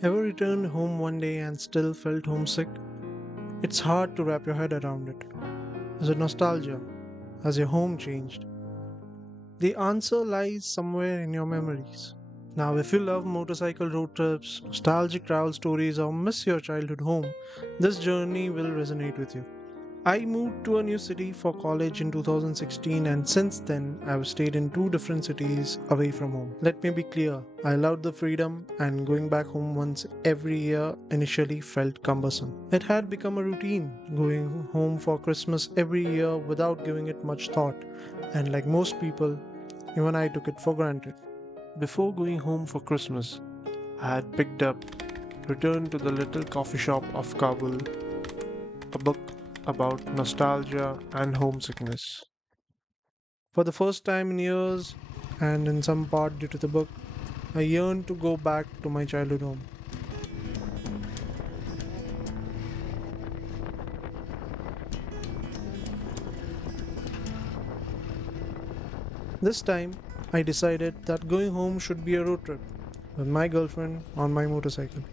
Ever returned home one day and still felt homesick? It's hard to wrap your head around it. Is it nostalgia? Has your home changed? The answer lies somewhere in your memories. Now, if you love motorcycle road trips, nostalgic travel stories, or miss your childhood home, this journey will resonate with you. I moved to a new city for college in 2016, and since then, I've stayed in two different cities away from home. Let me be clear, I loved the freedom, and going back home once every year initially felt cumbersome. It had become a routine, going home for Christmas every year without giving it much thought, and like most people, even I took it for granted. Before going home for Christmas, I had picked up Return to the Little Coffee Shop of Kabul, a book about nostalgia and homesickness. For the first time in years, and in some part due to the book, I yearned to go back to my childhood home. This time, I decided that going home should be a road trip with my girlfriend on my motorcycle.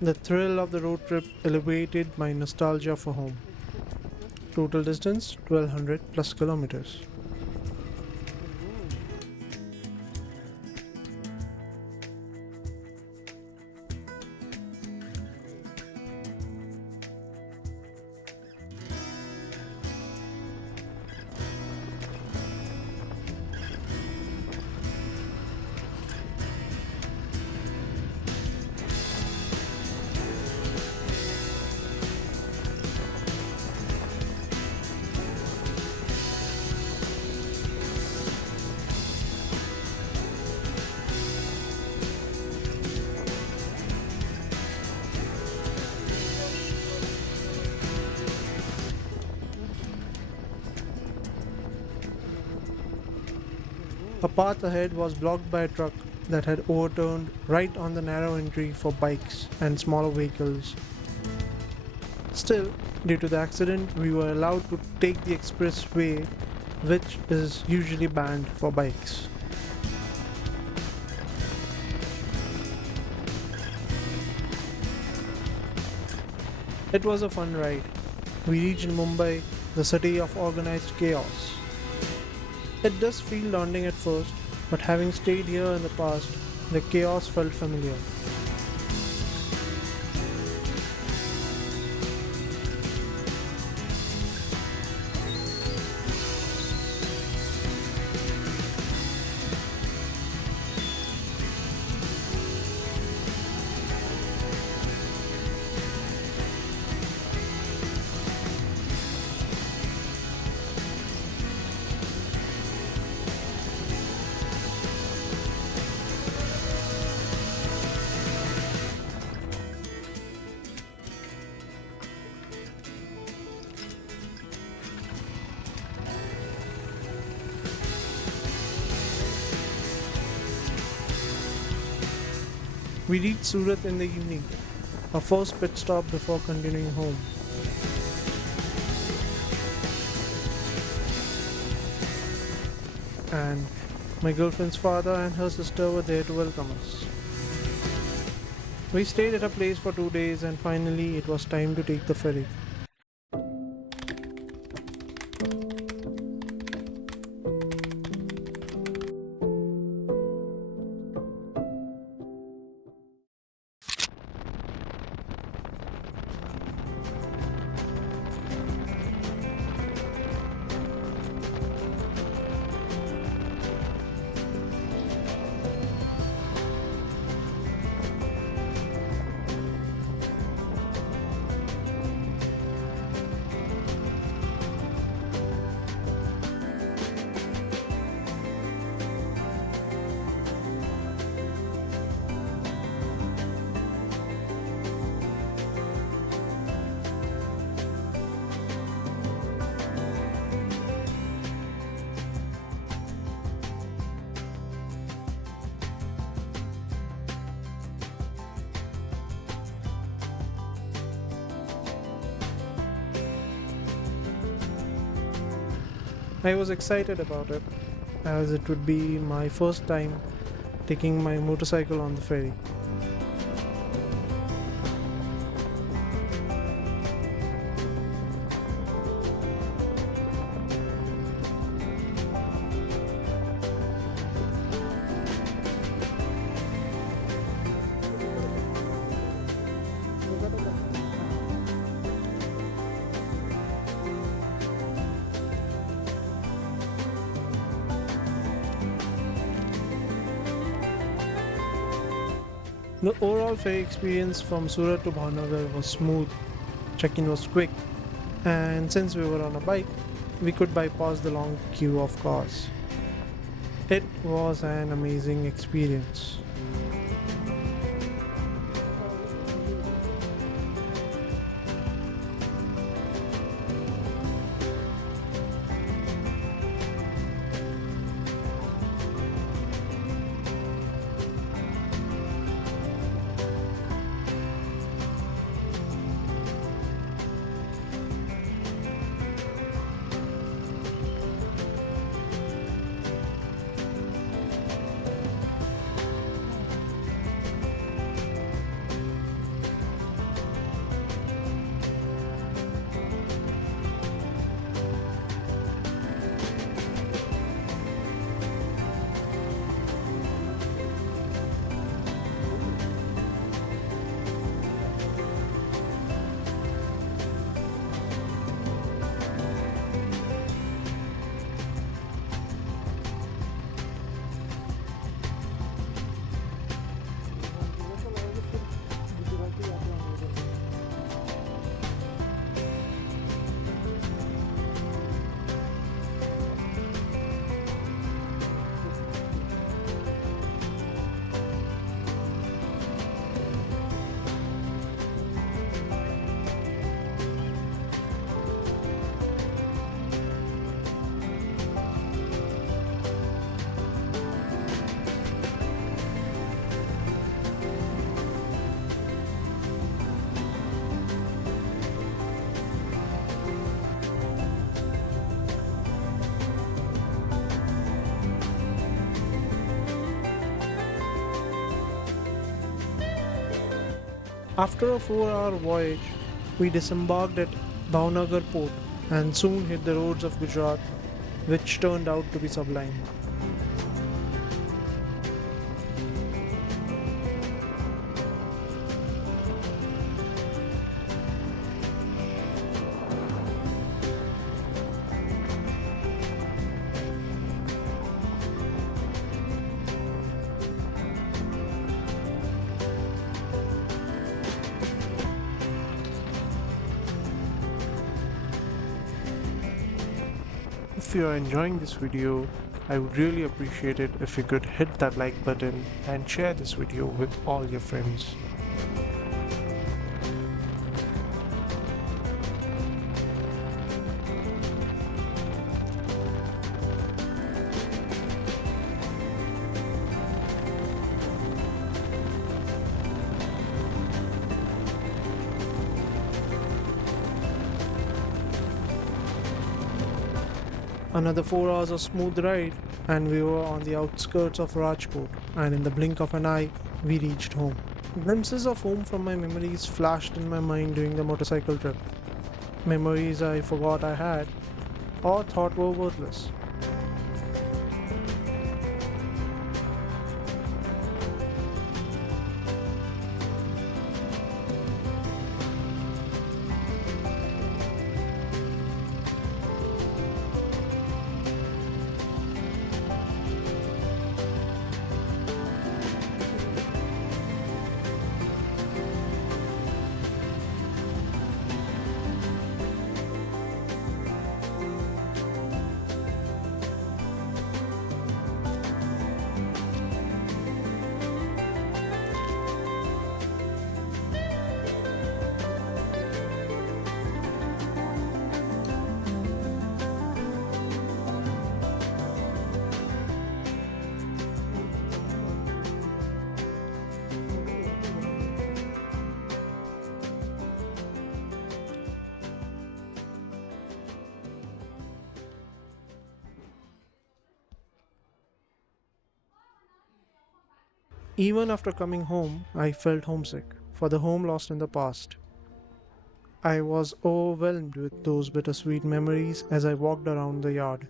The thrill of the road trip elevated my nostalgia for home. Total distance 1200 plus kilometers. A path ahead was blocked by a truck that had overturned right on the narrow entry for bikes and smaller vehicles. Still, due to the accident, we were allowed to take the expressway, which is usually banned for bikes. It was a fun ride. We reached Mumbai, the city of organized chaos. It does feel daunting at first, but having stayed here in the past, the chaos felt familiar. We reached Surat in the evening, our first pit stop before continuing home. And my girlfriend's father and her sister were there to welcome us. We stayed at a place for 2 days and finally it was time to take the ferry. I was excited about it as it would be my first time taking my motorcycle on the ferry. The overall ferry experience from Surat to Bhavnagar was smooth, check-in was quick, and since we were on a bike, we could bypass the long queue of cars. It was an amazing experience. After a 4-hour voyage, we disembarked at Bhavnagar port and soon hit the roads of Gujarat, which turned out to be sublime. If you are enjoying this video, I would really appreciate it if you could hit that like button and share this video with all your friends. Another 4 hours of smooth ride, and we were on the outskirts of Rajkot, and in the blink of an eye, we reached home. Glimpses of home from my memories flashed in my mind during the motorcycle trip. Memories I forgot I had, or thought were worthless. Even after coming home, I felt homesick for the home lost in the past. I was overwhelmed with those bittersweet memories as I walked around the yard.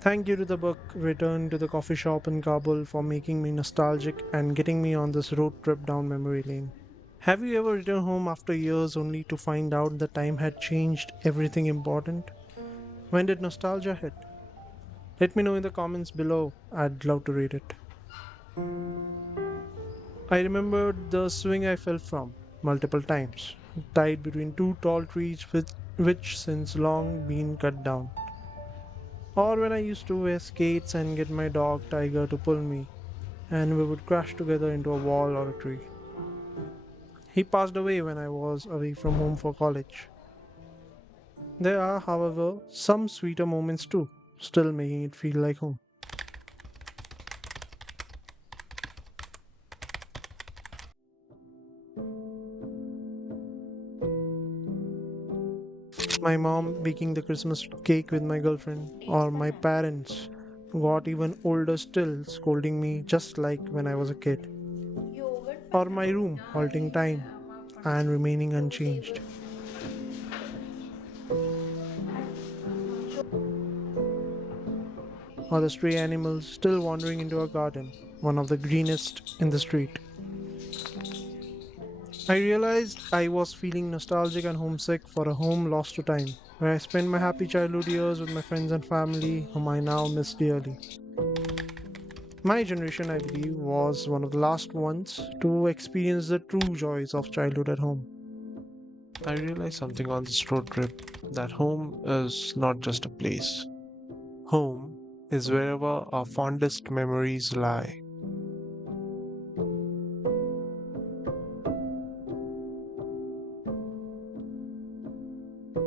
Thank you to the book Return to the Coffee Shop in Kabul for making me nostalgic and getting me on this road trip down memory lane. Have you ever returned home after years only to find out the time had changed everything important? When did nostalgia hit? Let me know in the comments below. I'd love to read it. I remembered the swing I fell from multiple times, tied between two tall trees which since long been cut down. Or when I used to wear skates and get my dog Tiger to pull me, and we would crash together into a wall or a tree. He passed away when I was away from home for college. There are, however, some sweeter moments too, still making it feel like home. My mom baking the Christmas cake with my girlfriend, or my parents got even older still, scolding me just like when I was a kid, or my room halting time and remaining unchanged, or the stray animals still wandering into our garden, one of the greenest in the street. I realized I was feeling nostalgic and homesick for a home lost to time, where I spent my happy childhood years with my friends and family, whom I now miss dearly. My generation, I believe, was one of the last ones to experience the true joys of childhood at home. I realized something on this road trip, that home is not just a place. Home is wherever our fondest memories lie.